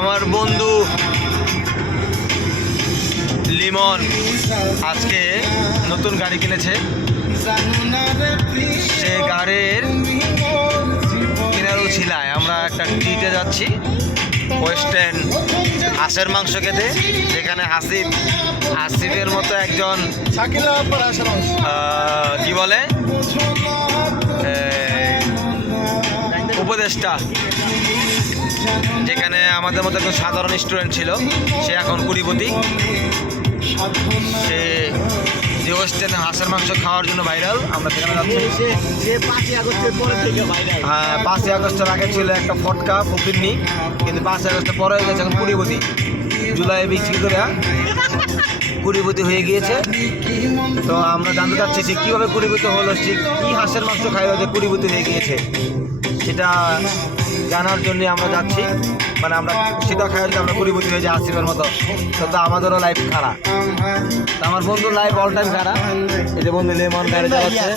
আমার বন্ধু লিমন আজকে নতুন গাড়ি কিনেছে। সে গাড়ির কেনার উছিলায় আমরা একটা ট্রিটে যাচ্ছি, ওয়েস্টার্ন হাঁসের মাংস খেতে, যেখানে আসিফের মতো একজন কি বলে উপদেষ্টা, যেখানে আমাদের মতো একজন সাধারণ স্টুডেন্ট ছিল, সে এখন কুড়িপতি। সে যে ওয়েস্টার্নে হাঁসের মাংস খাওয়ার জন্য ভাইরাল। আমরা সেখানে যাচ্ছি। 5ই আগস্টের পরে থেকে ভাইরাল। হ্যাঁ, 5ই আগস্টের আগে ছিল একটা ফটকা ফকিরনি, কিন্তু 5ই আগস্টের পরে হয়ে গেছে এখন কুড়িপতি। জুলাই বিক্রি করে কুড়িপতি হয়ে গিয়েছে। তো আমরা জানতে চাচ্ছি যে কীভাবে কুড়িপতি হলো, সে কী হাঁসের মাংস খাইলো যে কুড়িপতি হয়ে গিয়েছে, সেটা জানার জন্যে আমরা যাচ্ছি। মানে আমরা সেটা খাই যদি আমরা কুড়িপতি হয়ে যাই আসিফের মতো, তো আমাদেরও লাইফ খারাপ। তো আমার বন্ধুর লাইফ অল টাইম খারাপ। এই যে বন্ধু লেমন গাড়ি চালাচ্ছে,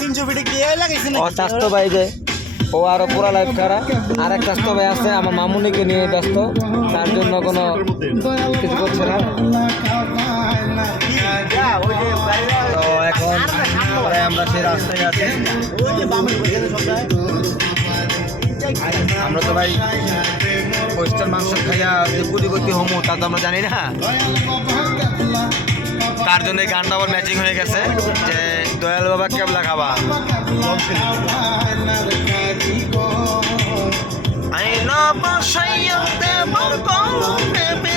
ও স্বাস্থ্য ভাই যে ও আরো পুরা লাইফ খারাপ। আর এক স্বাস্থ্য ভাই আছে আমার মামুনিকে নিয়ে ব্যস্ত, তার জন্য কোনো কিছু করছে না। তো এখন আমরা সেই রাস্তায় আছি। আমরা তো ভাই ওয়েস্টার্ন মাংস খাইয়া যে কুড়িপতি হোমো তা তো আমরা জানি না। তার জন্য এই গানটা আবার ম্যাচিং হয়ে গেছে যে দয়াল বাবা কেবলা খাবা। আইনা বসাইয়া দেব গো প্রেমে